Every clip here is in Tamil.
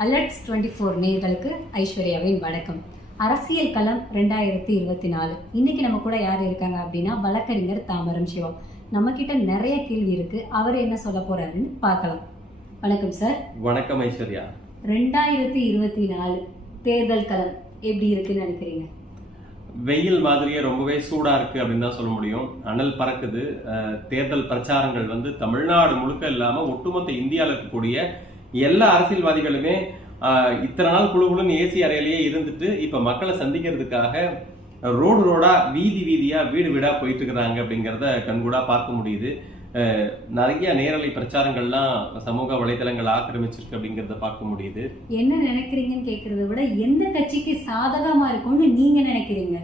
அலர்ட்ஸ் டுவெண்ட்டி ஃபோர் நேர்களுக்கு ஐஸ்வர்யாவின் வணக்கம். அரசியல் களம் ரெண்டாயிரத்தி இருபத்தி நாலு. இன்னைக்கு நம்ம கூட யார் இருக்காங்க அப்படின்னா வழக்கறிஞர் தாமரம் சிவா நம்ம கிட்ட நிறைய கேள்வி இருக்கு. அவர் என்ன சொல்ல போறாருன்னு பார்க்கலாம். வணக்கம் சார். வணக்கம் ஐஸ்வர்யா. ரெண்டாயிரத்தி இருபத்தி நாலு தேர்தல் களம் எப்படி இருக்குன்னு நினைக்கிறீங்க? வெயில் மாதிரியே ரொம்பவே சூடா இருக்கு அப்படின்னு தான் சொல்ல முடியும். அனல் பறக்குது. தேர்தல் பிரச்சாரங்கள் வந்து தமிழ்நாடு முழுக்க இல்லாம ஒட்டுமொத்த இந்தியாவில் இருக்கக்கூடிய எல்லா அரசியல்வாதிகளுமே இத்தனை நாள் குழு குழுன்னு ஏசி அறையிலேயே இருந்துட்டு இப்ப மக்களை சந்திக்கிறதுக்காக ரோடு ரோடா வீதி வீதியா வீடு வீடா போயிட்டு இருக்கிறாங்க அப்படிங்கிறத கண்கூடா பார்க்க முடியுது. நிறைய நேரலை பிரச்சாரங்கள்லாம் சமூக வலைதளங்கள் ஆக்கிரமிச்சிருக்கு அப்படிங்கிறத பார்க்க முடியுது. என்ன நினைக்கிறீங்கன்னு கேட்கறத விட எந்த கட்சிக்கு சாதகமா இருக்கும்னு நீங்க நினைக்கிறீங்க?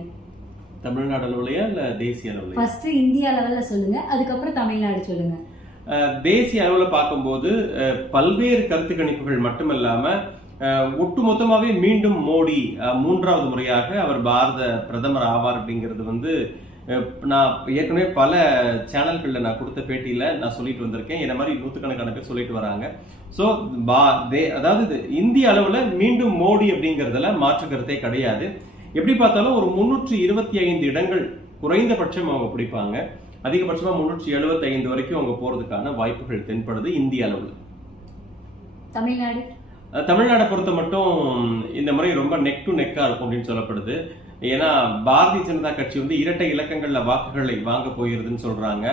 தமிழ்நாடு அளவுலையா இல்ல தேசிய அளவுலையா? ஃபர்ஸ்ட் இந்தியா லெவல்ல சொல்லுங்க. அதுக்கப்புறம் தமிழ்நாடு சொல்லுங்க. தேசிய அளவில் பார்க்கும்போது பல்வேறு கருத்து கணிப்புகள் மட்டுமல்லாம ஒட்டு மொத்தமாகவே மீண்டும் மோடி மூன்றாவது முறையாக அவர் பாரத பிரதமர் ஆவார் அப்படிங்கிறது வந்து நான் ஏற்கனவே பல சேனல்களில் நான் கொடுத்த பேட்டியில் நான் சொல்லிட்டு வந்திருக்கேன். என்ன மாதிரி நூற்றுக்கணக்கான பேர் சொல்லிட்டு வராங்க. ஸோ பா தே அதாவது இந்திய அளவில் மீண்டும் மோடி அப்படிங்கிறதுல மாற்று கருத்தே கிடையாது. எப்படி பார்த்தாலும் ஒரு முன்னூற்றி இருபத்தி ஐந்து இடங்கள் குறைந்தபட்சம் அவங்க பிடிப்பாங்க. அதிகபட்சமா முன்னூற்றி எழுபத்தி ஐந்து வரைக்கும் அவங்க போறதுக்கான வாய்ப்புகள் தென்படுது இந்திய அளவில். தமிழ்நாடு? தமிழ்நாடை பொறுத்த மட்டும் இந்த முறை ரொம்ப நெக் டு நெக்கா இருக்கும் அப்படின்னு சொல்லப்படுது. ஏன்னா பாரதிய ஜனதா கட்சி வந்து இரட்டை இலக்கங்கள்ல வாக்குகளை வாங்க போயிருதுன்னு சொல்றாங்க.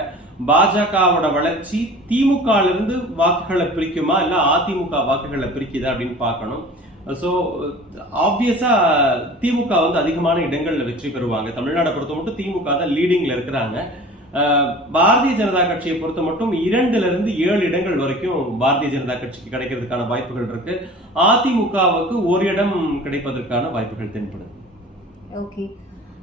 பாஜகவோட வளர்ச்சி திமுக ல இருந்து வாக்குகளை பிரிக்குமா இல்ல அதிமுக வாக்குகளை பிரிக்குதா அப்படின்னு பார்க்கணும். ஸோ ஆப்வியஸா திமுக வந்து அதிகமான இடங்கள்ல வெற்றி பெறுவாங்க. தமிழ்நாடை பொறுத்த மட்டும் திமுக தான் லீடிங்ல இருக்கிறாங்க. பாரதிய ஜனதா கட்சியை பொறுத்த மட்டும் இரண்டுல இருந்து ஏழு இடங்கள் வரைக்கும் பாரதிய ஜனதா கட்சிக்கு கிடைக்கிறதுக்கான வாய்ப்புகள் இருக்கு. அதிமுகவுக்கு ஒரு இடம் கிடைப்பதற்கான வாய்ப்புகள் தென்படுது. ஓகே.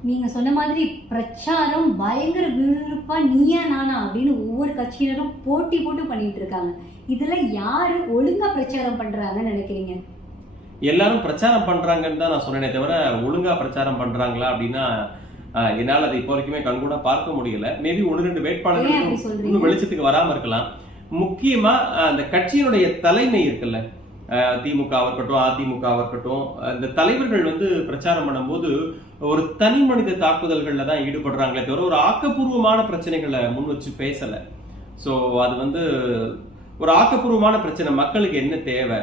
நீங்க சொன்ன மாதிரி பிரச்சாரம் பயங்கர விறுவிறுப்பா நீயா நானா அப்படின்னு ஒவ்வொரு கட்சியினரும் போட்டி போட்டு பண்ணிட்டு இருக்காங்க. இதுல யாரு ஒழுங்கா பிரச்சாரம் பண்றாங்கன்னு நினைக்கிறீங்க? எல்லாரும் பிரச்சாரம் பண்றாங்கன்னு தான் நான் சொன்னேனே தவிர ஒழுங்கா பிரச்சாரம் பண்றாங்களா அப்படின்னா என்னால் அதை இப்போ வரைக்குமே கண்கூட பார்க்க முடியல. மேபி ஒன்று ரெண்டு வேட்பாளர்கள் இன்னும் வெளிச்சத்துக்கு வராம இருக்கலாம். முக்கியமா அஹ், அந்த கட்சியினுடைய தலைமை இருக்குல்ல. அஹ், திமுக இருக்கட்டும் அதிமுக இருக்கட்டும் அந்த தலைவர்கள் வந்து பிரச்சாரம் பண்ணும்போது ஒரு தனி மனித தாக்குதல்கள்ல தான் ஈடுபடுறாங்களே தவிர ஒரு ஆக்கப்பூர்வமான பிரச்சனைகளை முன் வச்சு பேசல. ஸோ அது வந்து ஒரு ஆக்கப்பூர்வமான பிரச்சனை. மக்களுக்கு என்ன தேவை?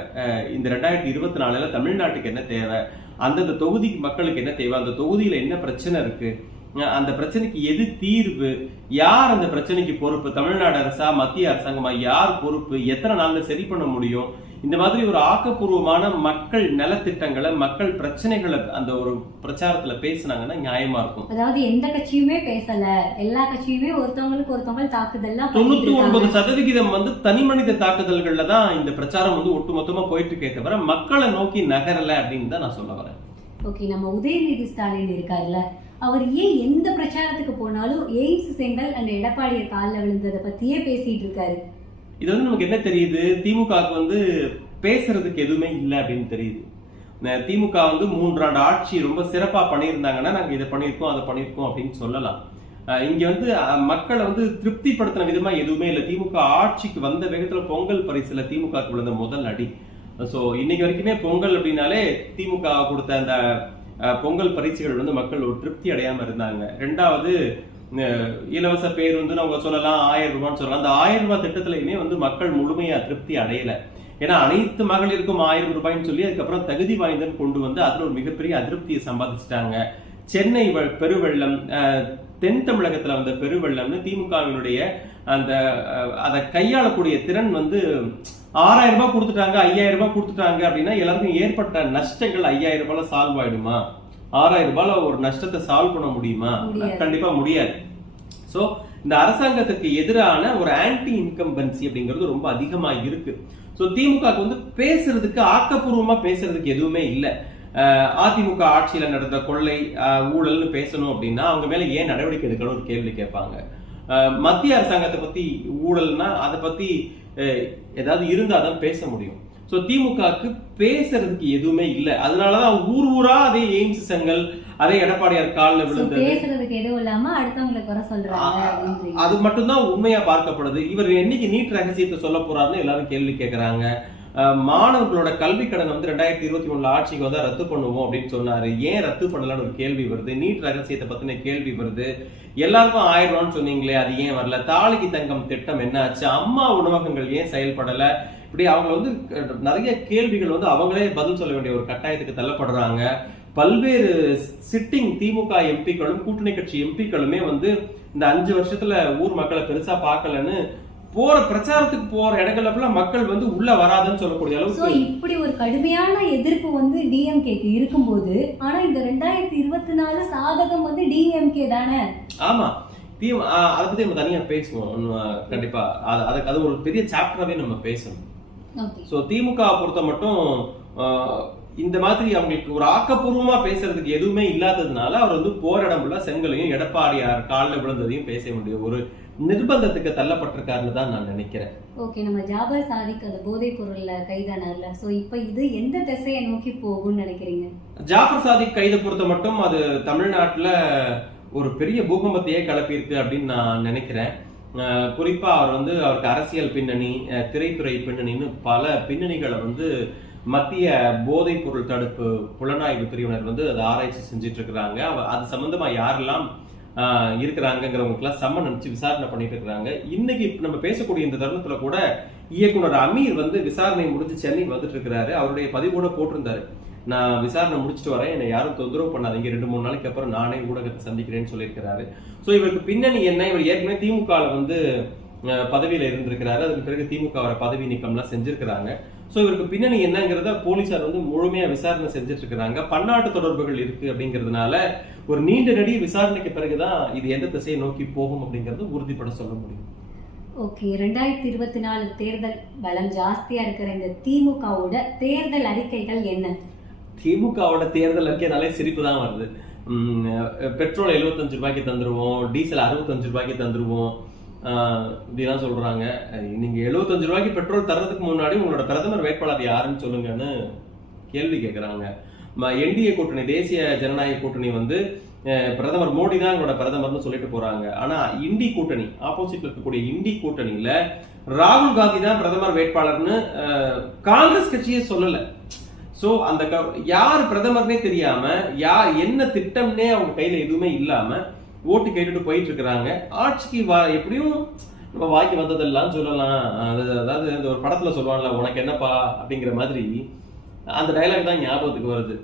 இந்த ரெண்டாயிரத்தி இருபத்தி நாலுல தமிழ்நாட்டுக்கு என்ன தேவை? அந்தந்த தொகுதிக்கு மக்களுக்கு என்ன தேவை? அந்த தொகுதியில என்ன பிரச்சனை இருக்கு? அஹ், அந்த பிரச்சனைக்கு எது தீர்வு? யார் அந்த பிரச்சனைக்கு பொறுப்பு? தமிழ்நாடு அரசா மத்திய அரசாங்கமா? யார் பொறுப்பு? எத்தனை நாள்ல சரி பண்ண முடியும்? இந்த மாதிரி ஒரு ஆக்கப்பூர்வமான மக்கள் நலத்திட்டங்களை மக்கள் பிரச்சனைகளை அந்த ஒரு பிரச்சாரத்துல பேசுனாங்கன்னா நியாயமா இருக்கும். அதாவது எந்த கட்சியுமே பேசல. எல்லா கட்சியுமே ஒருத்தவங்களுக்கு ஒருத்தவங்க பண்ணிட்டு தொண்ணூத்தி. ஒன்பது சதவிகிதம் வந்து தனி மனித தாக்குதல்கள்ல தான் இந்த பிரச்சாரம் வந்து ஒட்டுமொத்தமா போயிட்டு இருக்கே தவிர மக்களை நோக்கி நகரல அப்படின்னு தான் நான் சொல்ல வரேன். ஓகே நம்ம உதயநிதி ஸ்டாலின் இருக்காருல்ல அவர் ஏன் எந்த பிரச்சாரத்துக்கு போனாலும் எய்ம்ஸ் செங்கல் அந்த எடப்பாடியார் காலில் விழுந்ததை பத்தியே பேசிட்டு இருக்காரு. இது வந்து நமக்கு என்ன தெரியுது? திமுகவுக்கு வந்து பேசுறதுக்கு எதுவுமே இல்லை அப்படின்னு தெரியுது. திமுக வந்து மூன்றாண்டு ஆட்சி ரொம்ப சிறப்பாக பண்ணியிருந்தாங்கன்னா நாங்கள் இதை பண்ணியிருக்கோம் அதை பண்ணியிருக்கோம் அப்படின்னு சொல்லலாம். இங்கே இங்க வந்து மக்களை வந்து திருப்திப்படுத்தின விதமா எதுவுமே இல்லை. திமுக ஆட்சிக்கு வந்த வேகத்துல பொங்கல் பரிசுல திமுக விழுந்த முதல் அடி. ஸோ இன்னைக்கு வரைக்குமே பொங்கல் அப்படின்னாலே திமுக கொடுத்த அந்த பொங்கல் பரிசுகள் வந்து மக்கள் ஒரு திருப்தி அடையாம இருந்தாங்க. ரெண்டாவது இலவச பேருந்து அவங்க சொல்லலாம் ஆயிரம் ரூபான்னு சொல்லலாம். அந்த ஆயிரம் ரூபாய் திட்டத்திலையுமே வந்து மக்கள் முழுமையா திருப்தி அடையல. ஏன்னா அனைத்து மகளிருக்கும் ஆயிரம் ரூபாய்ன்னு சொல்லி அதுக்கப்புறம் தகுதி வாய்ந்தன் கொண்டு வந்து அதுல ஒரு மிகப்பெரிய அதிருப்தியை சம்பாதிச்சிட்டாங்க. சென்னை பெருவெள்ளம் தென் தமிழகத்துல வந்த பெருவெள்ளம்னு திமுகவினுடைய அந்த அதை கையாளக்கூடிய திறன் வந்து ஆறாயிரம் ரூபாய் கொடுத்துட்டாங்க ஐயாயிரம் ரூபாய் கொடுத்துட்டாங்க அப்படின்னா எல்லாருக்கும் ஏற்பட்ட நஷ்டங்கள் ஐயாயிரம் ரூபாய்ல சால்வ் ஆயிடுமா? ஆறாயிரம் ரூபாய்ல ஒரு நஷ்டத்தை சால்வ் பண்ண முடியுமா. கண்டிப்பா முடியாது. சோ இந்த அரசாங்கத்துக்கு எதிரான ஒரு ஆன்டி இன்கம்பன்சி அப்படிங்கிறது ரொம்ப அதிகமா இருக்கு. சோ திமுகவுக்கு வந்து பேசுறதுக்கு ஆக்கப்பூர்வமா பேசுறதுக்கு எதுவுமே இல்லை. அதிமுக ஆட்சியில நடந்த கொள்ளை ஊழல்னு பேசணும் அப்படின்னா அவங்க மேல ஏன் நடவடிக்கை எடுக்கணும் ஒரு கேள்வி கேட்பாங்க. மத்திய அரசாங்கத்தை பத்தி ஊழல்னா அதை பத்தி ஏதாவது இருந்தா தான் பேச முடியும். சோ திமுகவுக்கு பேசுறதுக்கு எதுவுமே இல்லை. அதனாலதான் ஊர் ஊரா அதே எய்ம்ஸ் செங்கல் அதே எடப்பாடியார் காலில் விழுந்தது பேசுறதுக்கு எதுவும் இல்லாம அடுத்தவங்களை குறை சொல்றாங்க அது மட்டும்தான் உண்மையா பார்க்கப்படுது. இவர் என்னைக்கு நீட் ரகசியத்தை சொல்ல போறாருன்னு எல்லாரும் கேள்வி கேட்கறாங்க மாணவர்களோட கல்வி கடன் வந்து ரெண்டாயிரத்தி இருபத்தி ஒண்ணுல ஆட்சிக்கு வந்தா ரத்து பண்ணுவோம் அப்படின்னு சொன்னாரு. ஏன் ரத்து பண்ணலாம்னு ஒரு கேள்வி வருது. நீட் ரகசியத்தை பத்தின கேள்வி வருது. எல்லாருக்கும் ஆயிரம் ரூபான்னு சொன்னீங்களே அது ஏன் வரல? தாலிக்கு தங்கம் திட்டம் என்ன ஆச்சு அம்மா உணவகங்கள் ஏன் செயல்படல? இப்படி அவங்க வந்து நிறைய கேள்விகள் வந்து அவங்களே பதில் சொல்ல வேண்டிய ஒரு கட்டாயத்துக்கு தள்ளப்படுறாங்க. பல்வேறு சிட்டிங் திமுக எம்பிக்களும் கூட்டணி கட்சி எம்பிக்களுமே வந்து இந்த அஞ்சு வருஷத்துல ஊர் மக்களை பெருசா பார்க்கலன்னு போற பிரச்சாரத்துக்கு போற இடங்கள்ல ஃபுல்லா மக்கள் வந்து உள்ள வராதுன்னு சொல்லக்கூடிய அளவுக்கு இப்படி ஒரு கடுமையான எதிர்ப்பு வந்து டிஎம்கேக்கு இருக்கும்போது ஆனா இந்த ரெண்டாயிரத்தி இருபத்தி நாலு சாதகம் வந்து டிஎம்கே தானே? ஆமா. அதை பத்தி நம்ம தனியா பேசுவோம். கண்டிப்பா. அது அது ஒரு பெரிய சாப்டராவே நம்ம பேசணும். ஸோ திமுக பொறுத்த மட்டும் இந்த மாதிரி அவங்களுக்கு ஒரு ஆக்கப்பூர்வமா பேசுறதுக்கு எதுவுமே இல்லாததுனால அவர் வந்து இடம்ல செங்கலையும் எடப்பாடியார் காலில் விழுந்ததையும் பேச முடியும் ஒரு நிர்பந்தத்துக்கு தள்ளப்பட்டிருக்காருன்னு தான் நான் நினைக்கிறேன். ஓகே நம்ம ஜாபர் சாதிக் அந்த போதைப் பொருள்ல கைதானார்ல. சோ இப்போ இது எந்த திசையை நோக்கி போகும்னு நினைக்கிறீங்க? ஜாஃபர் சாதிக் கைதை பொறுத்த மட்டும் அது தமிழ்நாட்டுல ஒரு பெரிய பூகம்பத்தையே கிளப்பியிருக்கு அப்படின்னு நான் நினைக்கிறேன். குறிப்பாக அவர் வந்து அவருக்கு அரசியல் பின்னணி திரைத்துறை பின்னணின்னு பல பின்னணிகளை வந்து மத்திய போதைப் பொருள் தடுப்பு புலனாய்வு பிரிவினர் வந்து அதை ஆராய்ச்சி செஞ்சுட்டு இருக்கிறாங்க அது சம்பந்தமா யாரெல்லாம் இருக்கிறாங்கிறவங்களுக்குலாம் இருக்கிறாங்கங்கிறவங்களுக்குலாம் சம்மன் அனுப்பிச்சு விசாரணை பண்ணிட்டு இருக்கிறாங்க இன்னைக்கு நம்ம பேசக்கூடிய இந்த தருணத்துல கூட இயக்குனர் அமீர் வந்து விசாரணை முடிஞ்சு சென்னை வந்துட்டு இருக்கிறாரு அவருடைய பதிவு கூட போட்டிருந்தாரு. நான் விசாரணை முடிச்சுட்டு வரேன். என்னை யாரும் தொந்தரவு பண்ணாதீங்க. ரெண்டு மூணு நாளைக்கு அப்புறம் நானே ஊடகத்தை சந்திக்கிறேன்னு சொல்லியிருக்கிறாரு. ஸோ இவருக்கு பின்னணி என்ன? இவர் ஏற்கனவே திமுகவில் வந்து பதவியில் இருந்திருக்கிறாரு. அதுக்கு பிறகு திமுக அவரை பதவி நீக்கம்லாம் செஞ்சிருக்கிறாங்க. ஸோ இவருக்கு பின்னணி என்னங்கிறத போலீஸார் வந்து முழுமையாக விசாரணை செஞ்சுட்டு இருக்கிறாங்க பன்னாட்டு தொடர்புகள் இருக்கு அப்படிங்கிறதுனால ஒரு நீண்ட நடி விசாரணைக்கு பிறகுதான் இது எந்த திசையை நோக்கி போகும் அப்படிங்கிறது உறுதிப்பட சொல்ல முடியும். ஓகே. ரெண்டாயிரத்தி இருபத்தி நாலு தேர்தல் பலம் ஜாஸ்தியா இருக்கிற இந்த திமுகவோட தேர்தல் அறிக்கைகள் என்ன? திமுகவோட தேர்தல் அறிக்கைனாலே சிரிப்பு தான் வருது. பெட்ரோல் 75 ரூபாய்க்கு தந்துருவோம் டீசல் அறுபத்தஞ்சு ரூபாய்க்கு தந்துருவோம். இப்படிலாம் சொல்றாங்க. நீங்கள் நீங்க 75 ரூபாய்க்கு பெட்ரோல் தர்றதுக்கு முன்னாடி உங்களோட பிரதமர் வேட்பாளர் யாருன்னு சொல்லுங்கன்னு கேள்வி கேட்குறாங்க என்டிஏ கூட்டணி தேசிய ஜனநாயக கூட்டணி வந்து பிரதமர் மோடி தான் எங்களோட பிரதமர்னு சொல்லிட்டு போறாங்க. ஆனா இண்டி கூட்டணி ஆப்போசிட்ல இருக்கக்கூடிய இண்டி கூட்டணியில ராகுல் காந்தி தான் பிரதமர் வேட்பாளர்னு காங்கிரஸ் கட்சியே சொல்லலை. ஸோ அந்த க- யார் பிரதமர்னே தெரியாம யார் என்ன திட்டம்னே அவங்க கையில எதுவுமே இல்லாம ஓட்டு கேட்டுட்டு போயிட்டு இருக்கிறாங்க ஆட்சிக்கு வா எப்படியும் நம்ம வாய்க்கு வந்ததெல்லாம் சொல்லலாம். அதாவது இந்த ஒரு படத்துல சொல்லுவாங்கல்ல உனக்கு என்னப்பா? அப்படிங்கிற மாதிரி அந்த டைலாக் தான் ஞாபகத்துக்கு வருது.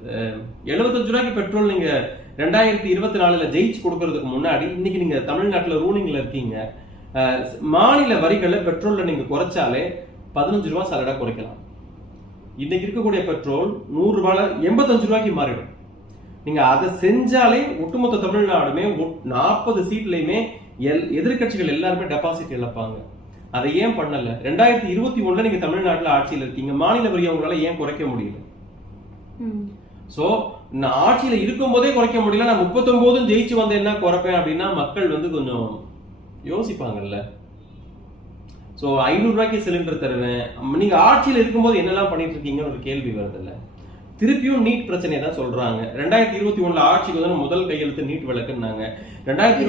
எழுபத்தஞ்சு ரூபாய்க்கு பெட்ரோல் நீங்க ரெண்டாயிரத்தி இருபத்தி நாலுல ஜெயிச்சு கொடுக்கறதுக்கு முன்னாடி இன்னைக்கு நீங்க தமிழ்நாட்டுல ரூலிங்ல இருக்கீங்க. மாநில வரிகளை பெட்ரோல்ல நீங்க குறைச்சாலே பதினஞ்சு ரூபா சாலடா குறைக்கலாம். இன்னைக்கு இருக்கக்கூடிய பெட்ரோல் நூறு ரூபாயில எண்பத்தஞ்சு ரூபாய்க்கு மாறிடும். நீங்க அதை செஞ்சாலே ஒட்டுமொத்த தமிழ்நாடுமே நாற்பது சீட்லயுமே எல் எதிர்க்கட்சிகள் எல்லாருமே டெபாசிட் இழப்பாங்க. அதை ஏன் பண்ணல? ரெண்டாயிரத்தி இருபத்தி ஒண்ணுல நீங்க தமிழ்நாட்டுல ஆட்சியில இருக்கீங்க. மாநில வரியை உங்களால ஏன் குறைக்க முடியல? சோ நான் ஆட்சியில இருக்கும் போதே குறைக்க முடியல. நான் முப்பத்தொன்பதும் ஜெயிச்சு வந்தேன்னா குறைப்பேன் அப்படின்னா மக்கள் வந்து கொஞ்சம் யோசிப்பாங்கல்ல. சோ ஐநூறு ரூபாய்க்கு சிலிண்டர் தருவேன். அம்ம, நீங்க ஆட்சியில இருக்கும்போது என்னெல்லாம் பண்ணிட்டு இருக்கீங்கன்னு ஒரு கேள்வி வருதுல்ல. திருப்பியும் நீட் பிரச்சனையை தான் சொல்றாங்க. ரெண்டாயிரத்தி இருபத்தி ஒண்ணுல ஆட்சிக்கு வந்து முதல் கையெழுத்து நீட் விளக்குன்னாங்க. ரெண்டாயிரத்தி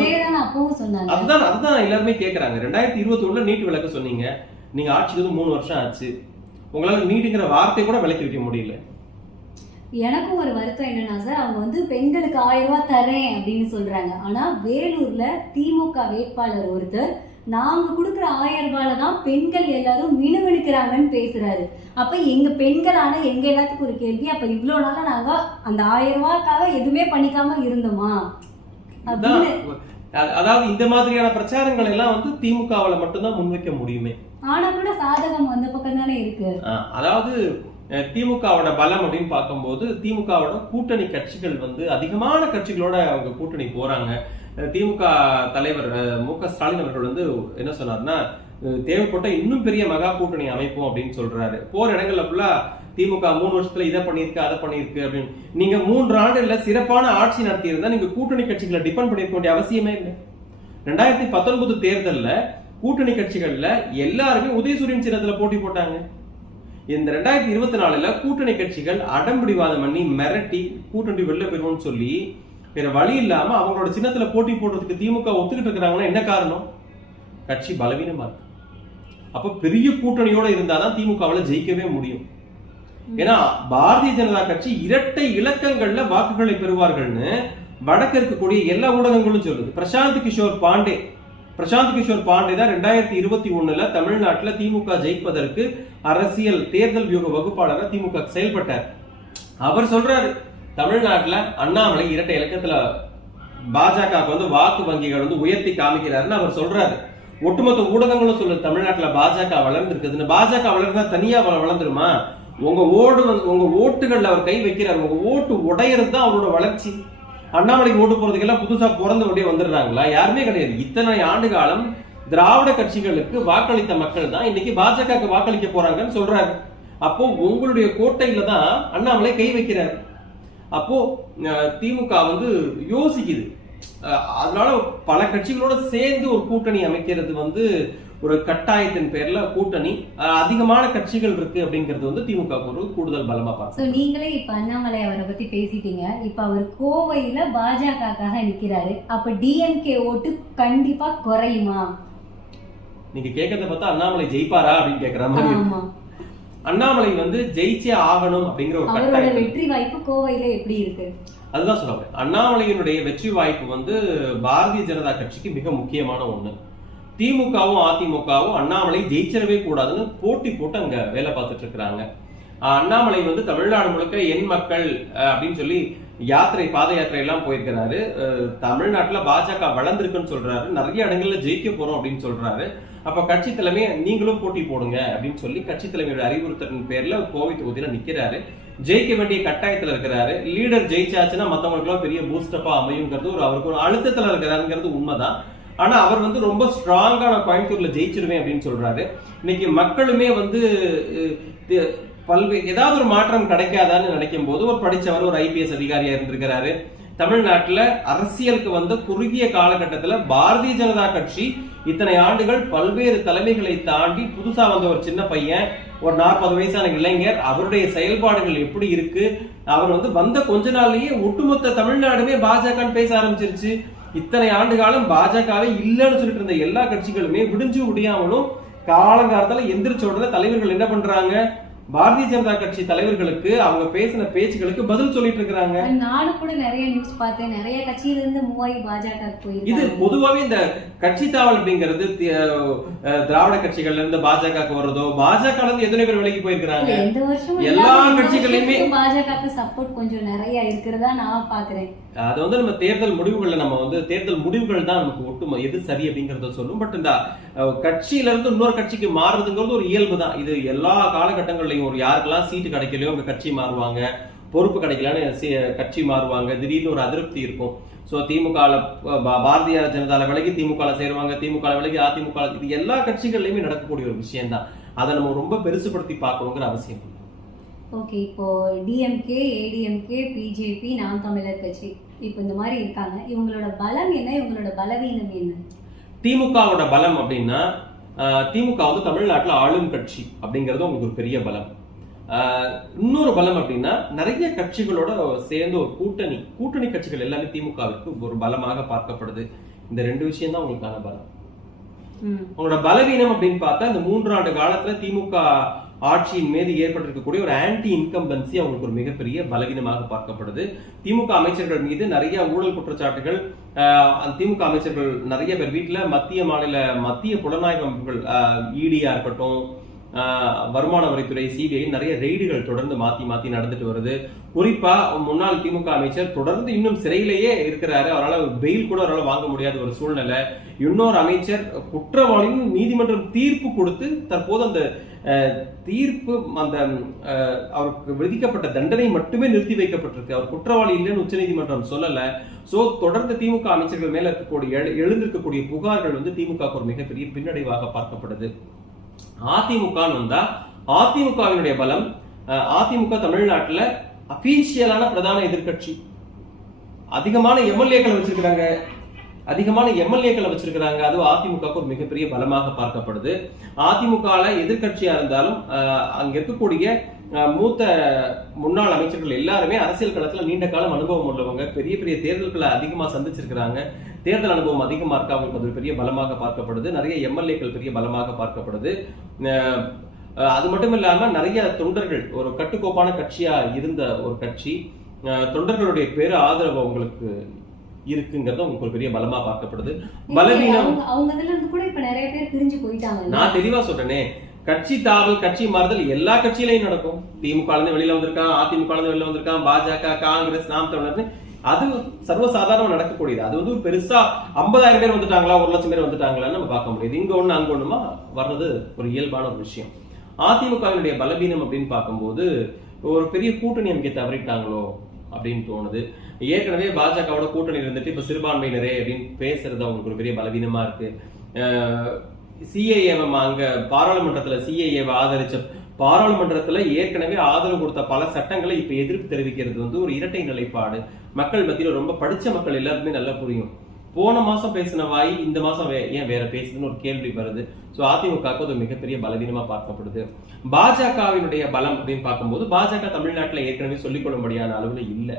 அதுதான் அதுதான் எல்லாருமே கேக்குறாங்க. ரெண்டாயிரத்தி இருபத்தி ஒண்ணுல நீட் விளக்க சொன்னீங்க. நீங்க ஆட்சிக்கு வந்து மூணு வருஷம் ஆச்சு. உங்களால நீட்டுங்கிற வார்த்தை கூட விலக்கி வைக்க முடியல. எனக்கும் ஒரு வருத்தம் என்னன்னா சார் அவங்க வந்து பெண்களுக்கு ஆயிரம் ரூபாய் தரேன் அப்படின்னு சொல்றாங்க. ஆனா வேலூர்ல திமுக வேட்பாளர் ஒருத்தர் நாங்க கொடுக்குற ஆயிரம் ரூபாயில தான் பெண்கள் எல்லாரும் மினுமினுக்கிறாங்கன்னு பேசுறாரு. அப்ப எங்க பெண்களான எங்க எல்லாத்துக்கும் ஒரு கேள்வி அப்ப இவ்வளவு நாளா நாங்க அந்த ஆயிரம் ரூபாய்க்காக எதுவுமே பண்ணிக்காம இருந்தோமா? அப்படின்னு. அதாவது இந்த மாதிரியான பிரச்சாரங்கள் எல்லாம் வந்து திமுகவால மட்டும்தான் முன்வைக்க முடியுமே. ஆனா கூட சாதகம் அந்த பக்கம் தானே இருக்கு. அதாவது திமுகவோட பலம் அப்படின்னு பார்க்கும்போது திமுகவோட கூட்டணி கட்சிகள் வந்து அதிகமான கட்சிகளோட அவங்க கூட்டணி போறாங்க. திமுக தலைவர் மு க ஸ்டாலின் அவர்கள் வந்து என்ன சொன்னார்னா தேவைப்பட்ட இன்னும் பெரிய மகா கூட்டணி அமைப்போம் அப்படின்னு சொல்றாரு. போற இடங்கள்ல ஃபுல்லா திமுக மூணு வருஷத்துல இதை பண்ணியிருக்கு அதை பண்ணியிருக்கு அப்படின்னு. நீங்க மூன்று ஆண்டுல சிறப்பான ஆட்சி நடத்தி இருந்தா நீங்க கூட்டணி கட்சிகளை டிபெண்ட் பண்ணிருக்க வேண்டிய அவசியமே இல்லை. ரெண்டாயிரத்தி பத்தொன்பது தேர்தலில் கூட்டணி கட்சிகள்ல எல்லாருமே உதயசூரியன் சின்னத்துல போட்டி போட்டாங்க. இந்த ரெண்டாயிரத்தி இருபத்தி நாலுல கூட்டணி கட்சிகள் அடம்பிடிவாதம் பண்ணி மிரட்டி கூட்டணி வெளில போயிருவோம்னு சொல்லி வேற வழி இல்லாம அவங்களோட சின்னத்துல போட்டி போடுறதுக்கு திமுக ஒத்துக்கிட்டு இருக்கிறாங்கன்னா என்ன காரணம்? கட்சி பலவீனமா இருக்கு. அப்ப பெரிய கூட்டணியோட இருந்தாதான் திமுகவில் ஜெயிக்கவே முடியும். ஏன்னா பாரதிய ஜனதா கட்சி இரட்டை இலக்கங்கள்ல வாக்குகளை பெறுவார்கள்னு வடக்கு இருக்கக்கூடிய எல்லா ஊடகங்களும் சொல்லுது. பிரசாந்த் கிஷோர் பாண்டே. பிரசாந்த் கிஷோர் பாண்டே தான் ரெண்டாயிரத்தி இருபத்தி ஒண்ணுல தமிழ்நாட்டுல திமுக ஜெயிப்பதற்கு அரசியல் தேர்தல் வியூக வகுப்பாளராக திமுக செயல்பட்டார். அவர் சொல்றாரு தமிழ்நாட்டில் அண்ணாமலை இரட்டை இலக்கத்தில் பாஜக வந்து வாக்கு வங்கிகள் வந்து உயர்த்தி காமிக்கிறாருன்னு அவர் சொல்றாரு. ஒட்டுமொத்த ஊடகங்களும் சொல்லுது தமிழ்நாட்டில் பாஜக வளர்ந்துருக்குதுன்னு. பாஜக வளர்ந்தா தனியா வளர்ந்துருமா? உங்க ஓடு வந்து உங்க ஓட்டுகள்ல அவர் கை வைக்கிறார். உங்க ஓட்டு உடையிறது தான் அவரோட வளர்ச்சி. அண்ணாமலைக்கு ஓட்டு போறதுக்கெல்லாம் புதுசா பிறந்த உடனே வந்துடுறாங்களா? யாருமே கிடையாது. இத்தனை ஆண்டு காலம் திராவிட கட்சிகளுக்கு வாக்களித்த மக்கள் தான் இன்னைக்கு பாஜகவுக்கு வாக்களிக்க போறாங்கன்னு சொல்றாரு. அப்போ உங்களுடைய கோட்டையில தான் அண்ணாமலை கை வைக்கிறார். அப்போ திமுக வந்து யோசிக்குது. அதனால பல கட்சிகளோட சேர்ந்து ஒரு கூட்டணி அமைக்கிறது வந்து ஒரு கட்டாயத்தின் பேர்ல கூட்டணி. அதிகமான கட்சிகள் இருக்கு அப்படிங்கிறது வந்து திமுக ஒரு கூடுதல் பலமா பார்க்கும் நீங்களே இப்ப அண்ணாமலை அவரை பத்தி பேசிட்டீங்க. இப்ப அவர் கோவையில பாஜகக்காக நிக்கிறாரு. அப்ப டிஎம்கே ஓட்டு கண்டிப்பா குறையுமா? நீங்க கேட்கறத பார்த்தா அண்ணாமலை ஜெயிப்பாரா அப்படின்னு கேக்குற மாதிரி அண்ணாமலை வந்து ஜெயிச்சே ஆகணும் அப்படிங்கிற ஒரு அவரோட வெற்றி வாய்ப்பு கோவையில எப்படி இருக்கு? அதுதான் சொல்ல அண்ணாமலையினுடைய வெற்றி வாய்ப்பு வந்து பாரதிய ஜனதா கட்சிக்கு மிக முக்கியமான ஒண்ணு. திமுகவும் அதிமுகவும் அண்ணாமலை ஜெயிச்சிடவே கூடாதுன்னு போட்டி போட்டு அங்க வேலை பார்த்துட்டு இருக்கிறாங்க. அண்ணாமலை வந்து தமிழ்நாடு முழுக்க என் மக்கள் அப்படின்னு சொல்லி யாத்திரை பாத யாத்திரை எல்லாம் போயிருக்கிறாரு. தமிழ்நாட்டுல பாஜக வளர்ந்துருக்குன்னு சொல்றாரு. நிறைய இடங்கள்ல ஜெயிக்க போறோம் அப்படின்னு சொல்றாரு. அப்ப கட்சி தலைமை நீங்களும் போட்டி போடுங்க அப்படின்னு சொல்லி கட்சி தலைமையோட அறிவுறுத்தலின் பேர்ல கோவை தொகுதியில நிக்கிறாரு. ஜெயிக்க வேண்டிய கட்டாயத்துல இருக்கிறாரு. லீடர் ஜெயிச்சாச்சுன்னா மத்தவங்களுக்குலாம் பெரிய பூஸ்டப்பா அமையுங்கிறது ஒரு அவருக்கு ஒரு அழுத்தத்துல இருக்கிறாருங்கிறது உண்மைதான். ஆனா அவர் வந்து ரொம்ப ஸ்ட்ராங்கா நான் கோயம்புத்தூர்ல ஜெயிச்சிருவேன் அப்படின்னு சொல்றாரு. இன்னைக்கு மக்களுமே வந்து பல்வேறு ஏதாவது ஒரு மாற்றம் கிடைக்காதான்னு நினைக்கும் போது ஒரு படிச்சவர் ஒரு ஐபிஎஸ் அதிகாரியா இருந்திருக்கிறாரு. தமிழ்நாட்டில் அரசியலுக்கு வந்த குறுகிய காலகட்டத்தில் பாரதிய ஜனதா கட்சி இத்தனை ஆண்டுகள் பல்வேறு தலைமைகளை தாண்டி புதுசாக வந்த ஒரு சின்ன பையன் ஒரு நாற்பது வயசான இளைஞர் அவருடைய செயல்பாடுகள் எப்படி இருக்கு? அவர் வந்து வந்த கொஞ்ச நாள்லயே ஒட்டுமொத்த தமிழ்நாடுமே பாஜகன்னு பேச ஆரம்பிச்சிருச்சு. இத்தனை ஆண்டு காலம் பாஜகவே இல்லைன்னு சொல்லிட்டு இருந்த எல்லா கட்சிகளுமே விடிஞ்சு முடியாமலும் காலங்காலத்தில் எந்திரிச்ச உடனே தலைவர்கள் என்ன பண்றாங்க? பாரதிய ஜனதா கட்சி தலைவர்களுக்கு அவங்க பேசின பேச்சுகளுக்கு பதில் சொல்லிட்டு இருக்கிறாங்க. நானும் கூட நிறைய நியூஸ் பார்த்தேன். நிறைய கட்சியில இருந்து மூவாயி பாஜக இது பொதுவாவே இந்த கட்சி தாவல் அப்படிங்கிறது திராவிட கட்சிகள்ல இருந்து பாஜக வர்றதோ பாஜக இருந்து எத்தனை பேர் விலகி போயிருக்கிறாங்க. இல்ல, எந்த வருஷமும் எல்லா இந்த கட்சிகளையுமே- பாஜகவுக்கு சப்போர்ட் கொஞ்சம் நிறைய இருக்கிறதா நான் பாக்குறேன் அது வந்து நம்ம தேர்தல் முடிவுகள்ல நம்ம வந்து தேர்தல் முடிவுகள் தான் நமக்கு ஒட்டு எது சரி அப்படிங்கறத சொல்லும். பட் இந்த அஹ், கட்சியில இருந்து இன்னொரு கட்சிக்கு மாறுறதுங்கிறது ஒரு இயல்பு தான். இது எல்லா காலகட்டங்கள்லயும் ஒரு யாருக்கெல்லாம் சீட்டு கிடைக்கலையோ அவங்க கட்சி மாறுவாங்க. பொறுப்பு கிடைக்கலன்னு கட்சி மாறுவாங்க. திடீர்னு ஒரு அதிருப்தி இருக்கும். ஸோ திமுக பாரதிய ஜனதால விலகி திமுக சேருவாங்க. திமுக விலகி அதிமுக இது எல்லா கட்சிகள்லையுமே நடக்கக்கூடிய ஒரு விஷயம் தான் அதை நம்ம ரொம்ப பெருசுபடுத்தி பார்க்கணுங்கிற அவசியம் ஓகே இப்போ டிஎம்கே ஏடிஎம்கே பிஜேபி நாம் தமிழர் கட்சி. இப்போ இந்த மாதிரி இருக்காங்க. இவங்களோட பலம் என்ன? இவங்களோட பலவீனம் என்ன? திமுகவோட பலம் அப்படின்னா திமுக வந்து தமிழ்நாட்டில் ஆளும் கட்சி அப்படிங்கிறது உங்களுக்கு ஒரு பெரிய பலம். இன்னொரு பலம் அப்படின்னா நிறைய கட்சிகளோட சேர்ந்து ஒரு கூட்டணி கூட்டணி கட்சிகள் எல்லாமே திமுகவிற்கு ஒரு பலமாக பார்க்கப்படுது. இந்த ரெண்டு விஷயம் தான் உங்களுக்கான பலம். உங்களோட பலவீனம் அப்படின்னு பார்த்தா இந்த மூன்றாண்டு காலத்துல திமுக ஆட்சியின் மீது ஏற்பட்டிருக்கக்கூடிய ஒரு ஆன்டி இன்கம்பன்சி அவங்களுக்கு ஒரு மிகப்பெரிய பலவீனமாக பார்க்கப்படுது. திமுக அமைச்சர்கள் மீது நிறைய ஊழல் குற்றச்சாட்டுகள் திமுக அமைச்சர்கள் நிறைய பேர் வீட்டில் மத்திய மாநில மத்திய புலனாய்வு அமைப்புகள் இடியா இருக்கட்டும் வருமான வரித்துறை சிபிஐ நிறைய ரெய்டுகள் தொடர்ந்து மாத்தி மாத்தி நடந்துட்டு வருது. குறிப்பா முன்னாள் திமுக அமைச்சர் தொடர்ந்து இன்னும் சிறையிலேயே இருக்கிறாரு. அவரால் பெயில் கூட அவரால் வாங்க முடியாத ஒரு சூழ்நிலை. இன்னொரு அமைச்சர் குற்றவாளியும் நீதிமன்றம் தீர்ப்பு கொடுத்து தற்போது அந்த அஹ், தீர்ப்பு அந்த அஹ், அவருக்கு விதிக்கப்பட்ட தண்டனை மட்டுமே நிறுத்தி வைக்கப்பட்டிருக்கு. அவர் குற்றவாளி இல்லைன்னு உச்சநீதிமன்றம் சொல்லல. சோ தொடர்ந்து திமுக அமைச்சர்கள் மேல இருக்கக்கூடிய எழுந்திருக்கக்கூடிய புகார்கள் வந்து திமுக ஒரு மிகப்பெரிய பின்னடைவாக பார்க்கப்படுது. அதிமுகன்னு வந்தா அதிமுகவினுடைய பலம் அஹ், அதிமுக தமிழ்நாட்டுல அபிஷியலான பிரதான எதிர்க்கட்சி. அதிகமான எம்எல்ஏக்கள் வச்சிருக்கிறாங்க. அதிகமான எம்எல்ஏக்களை வச்சிருக்கிறாங்க. அதுவும் அதிமுகவுக்கு ஒரு மிகப்பெரிய பலமாக பார்க்கப்படுது. அதிமுகவில் எதிர்க்கட்சியா இருந்தாலும் அங்கே அங்க இருக்கக்கூடிய மூத்த முன்னாள் அமைச்சர்கள் எல்லாருமே அரசியல் களத்தில் நீண்ட காலம் அனுபவம் உள்ளவங்க. பெரிய பெரிய தேர்தல்களை அதிகமாக சந்திச்சிருக்கிறாங்க. தேர்தல் அனுபவம் அதிகமாக இருக்க அவங்களுக்கு அது ஒரு பெரிய பலமாக பார்க்கப்படுது. நிறைய எம்எல்ஏக்கள் பெரிய பலமாக பார்க்கப்படுது. அது மட்டும் இல்லாமல் நிறைய தொண்டர்கள் ஒரு கட்டுக்கோப்பான கட்சியாக இருந்த ஒரு கட்சி. தொண்டர்களுடைய பெரு ஆதரவு அவங்களுக்கு இருக்குங்கிறது உங்களுக்கு ஒரு பெரிய பலமா பார்க்கப்படுது. பலவீனம் அவங்க இதுல இருந்து கூட இப்ப நிறைய பேர் பிரிஞ்சு போயிட்டாங்க நான் தெளிவா சொல்றேனே கட்சி தாவல் கட்சி மாறுதல் எல்லா கட்சியிலையும் நடக்கும். திமுக இருந்து வெளியில வந்திருக்கான் அதிமுக இருந்து வெளியில வந்திருக்கான் பாஜக காங்கிரஸ் நாம் தமிழர்னு அது சர்வசாதாரணமா நடக்கக்கூடியது. அது வந்து ஒரு பெருசா ஐம்பதாயிரம் பேர் வந்துட்டாங்களா ஒரு லட்சம் பேர் வந்துட்டாங்களான்னு நம்ம பார்க்க முடியாது. இங்க ஒண்ணு அங்க ஒண்ணுமா வர்றது ஒரு இயல்பான ஒரு விஷயம். அதிமுகவினுடைய பலவீனம் அப்படின்னு பார்க்கும்போது ஒரு பெரிய கூட்டணி அமைக்க தவறிட்டாங்களோ அப்படின்னு தோணுது. ஏற்கனவே பாஜகவோட கூட்டணி இருந்துட்டு இப்போ சிறுபான்மையினரே அப்படின்னு பேசுறது அவங்களுக்கு ஒரு பெரிய பலவீனமா இருக்கு. சிஏஏ அங்க பாராளுமன்றத்துல சிஏஏவை ஆதரிச்ச பாராளுமன்றத்துல ஏற்கனவே ஆதரவு கொடுத்த பல சட்டங்களை இப்ப எதிர்ப்பு தெரிவிக்கிறது வந்து ஒரு இரட்டை நிலைப்பாடு. மக்கள் மத்தியில் ரொம்ப படிச்ச மக்கள் எல்லாருக்குமே நல்லா புரியும். போன மாசம் பேசின வாய் இந்த மாசம் வே- ஏன் வேற பேசுதுன்னு ஒரு கேள்வி வருது. ஸோ அதிமுகவுக்கு அது மிகப்பெரிய பலவீனமா பார்க்கப்படுது. பாஜகவினுடைய பலம் அப்படின்னு பார்க்கும்போது பாஜக தமிழ்நாட்டில் ஏற்கனவே சொல்லிக் கொள்ளும்படியான அளவுல இல்ல.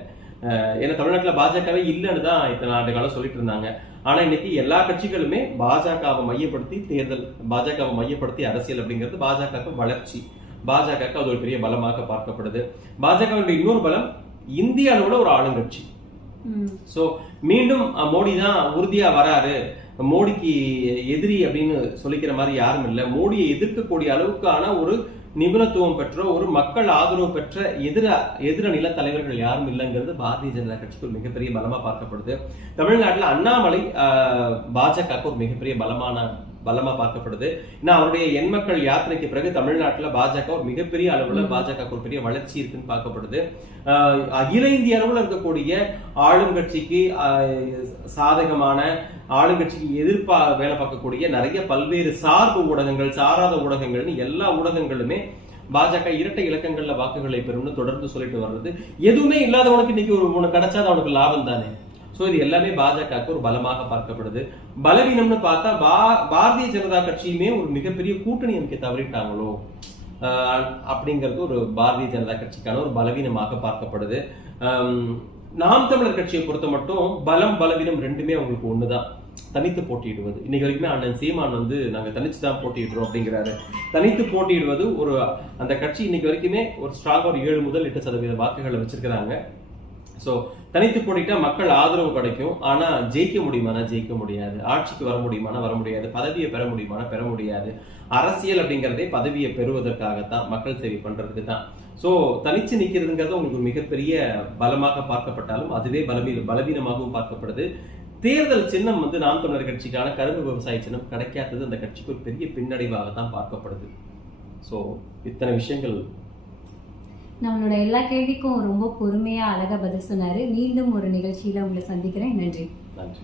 ஏன்னா தமிழ்நாட்டில் பாஜகவே இல்லைன்னு தான் இத்தனை ஆண்டு காலம் சொல்லிட்டு இருந்தாங்க. ஆனால் இன்னைக்கு எல்லா கட்சிகளுமே பாஜகவை மையப்படுத்தி தேர்தல் பாஜகவை மையப்படுத்தி அரசியல் அப்படிங்கிறது பாஜகவுக்கு வளர்ச்சி. பாஜகவுக்கு அது ஒரு பெரிய பலமாக பார்க்கப்படுது. பாஜகவுடைய இன்னொரு பலம் இந்திய அளவுல ஒரு ஆளுங்கட்சி. ஸோ மீண்டும் மோடி தான் உறுதியா வராரு. மோடிக்கு எதிரி அப்படின்னு சொல்லிக்கிற மாதிரி யாரும் இல்லை. மோடியை எதிர்க்கக்கூடிய அளவுக்கான ஒரு நிபுணத்துவம் பெற்ற ஒரு மக்கள் ஆதரவு பெற்ற எதிர எதிர நில தலைவர்கள் யாரும் இல்லைங்கிறது பாரதிய ஜனதா கட்சிக்கு ஒரு மிகப்பெரிய பலமா பார்க்கப்படுது. தமிழ்நாட்டில் அண்ணாமலை பாஜகவுக்கு ஒரு மிகப்பெரிய பலமான பலமா பார்க்கப்படுது. ஏன்னா அவருடைய எண் மக்கள் யாத்திரைக்கு பிறகு தமிழ்நாட்டுல பாஜக ஒரு மிகப்பெரிய அளவுல. பாஜக ஒரு பெரிய வளர்ச்சி இருக்குன்னு பார்க்கப்படுது. அகில இந்திய அளவுல இருக்கக்கூடிய ஆளும் கட்சிக்கு ஆஹ், சாதகமான ஆளுங்கட்சிக்கு எதிர்ப்பா வேலை பார்க்கக்கூடிய நிறைய பல்வேறு சார்பு ஊடகங்கள் சாராத ஊடகங்கள்னு எல்லா ஊடகங்களுமே பாஜக இரட்டை இலக்கங்கள்ல வாக்குகளை பெறும்னு தொடர்ந்து சொல்லிட்டு வர்றது. எதுவுமே இல்லாதவனுக்கு இன்னைக்கு ஒரு உனக்கு கிடைச்சாதான் அவனுக்கு லாபம் தானே? ஸோ இது எல்லாமே பாஜகவுக்கு ஒரு பலமாக பார்க்கப்படுது. பலவீனம்னு பார்த்தா பா பாரதிய ஜனதா கட்சியுமே ஒரு மிகப்பெரிய கூட்டணி அமைக்க தவறிட்டாங்களோ? அப்படிங்கிறது ஒரு பாரதிய ஜனதா கட்சிக்கான ஒரு பலவீனமாக பார்க்கப்படுது. நாம் தமிழர் கட்சியை பொறுத்த மட்டும் பலம் பலவீனம் ரெண்டுமே அவங்களுக்கு தான் தனித்து போட்டியிடுவது. இன்னைக்கு வரைக்குமே அண்ணன் சீமான் வந்து நாங்கள் தனித்து தான் போட்டியிடுறோம் அப்படிங்கிறாரு. தனித்து போட்டியிடுவது ஒரு அந்த கட்சி இன்னைக்கு வரைக்குமே ஒரு ஸ்ட்ராங்காக ஒரு ஏழு முதல் எட்டு சதவீத வாக்குகளை வச்சிருக்கிறாங்க. ஸோ தனித்து போட்டிட்டா மக்கள் ஆதரவு கிடைக்கும் ஆனால் ஜெயிக்க முடியுமானா ஜெயிக்க முடியாது. ஆட்சிக்கு வர முடியுமானா வர முடியாது. பதவியை பெற முடியுமானா பெற முடியாது. அரசியல் அப்படிங்கிறதே பதவியை பெறுவதற்காகத்தான் மக்கள் சேவை பண்ணுறதுக்கு தான் ஸோ தனிச்சு நிற்கிறதுங்கிறது உங்களுக்கு மிகப்பெரிய பலமாக பார்க்கப்பட்டாலும் அதுவே பலவீ பலவீனமாகவும் பார்க்கப்படுது. தேர்தல் சின்னம் வந்து நாம் தமிழர் கட்சிக்கான கரும்பு விவசாய சின்னம் கிடைக்காதது அந்த கட்சிக்கு ஒரு பெரிய பின்னடைவாக தான் பார்க்கப்படுது. ஸோ இத்தனை விஷயங்கள் நம்மளோட எல்லா கேள்விக்கும் ரொம்ப பொறுமையா அழகா பதில் சொன்னாரு. மீண்டும் ஒரு நிகழ்ச்சியில உங்களை சந்திக்கிறேன். நன்றி. நன்றி.